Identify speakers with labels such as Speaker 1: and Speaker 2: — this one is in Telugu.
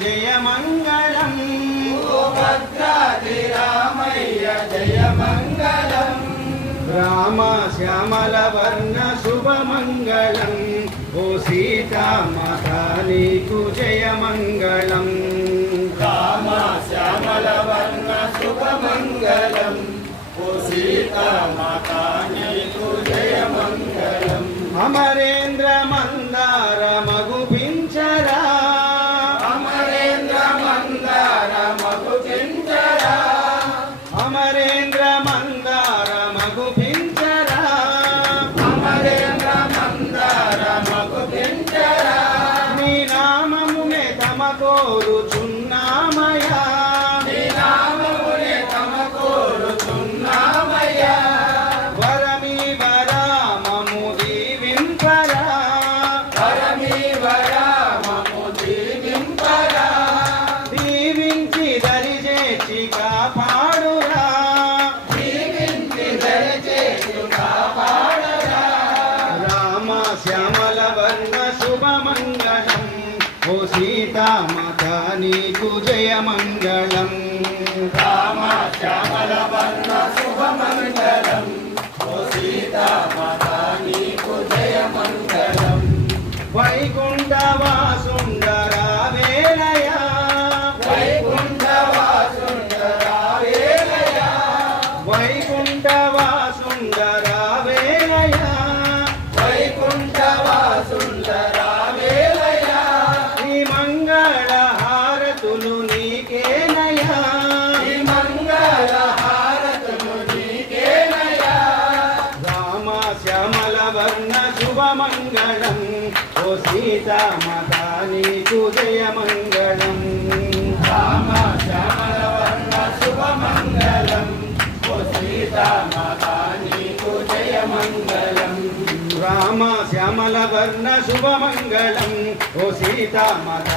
Speaker 1: జయ మంగళం
Speaker 2: భద్రాది రామయ్య జయ మంగళం
Speaker 1: రామ శ్యామల వర్ణ శుభ మంగళం ఓ సీతా జయ మంగళం
Speaker 2: రామ శ్యామల వర్ణ శుభ మంగళం
Speaker 1: ఓ సీతా సీతామాత నీకు జయమంగళం.
Speaker 2: రామ శుభమంగళం ఓ సీతామాత నీకు జయ మంగళం
Speaker 1: రామ శ్యామల వర్ణ శుభమంగళం. ఓ సీతా మాతా నీకు జయ మంగళం
Speaker 2: రామ శ్యామల వర్ణ శుభమంగళం. ఓ సీతామాత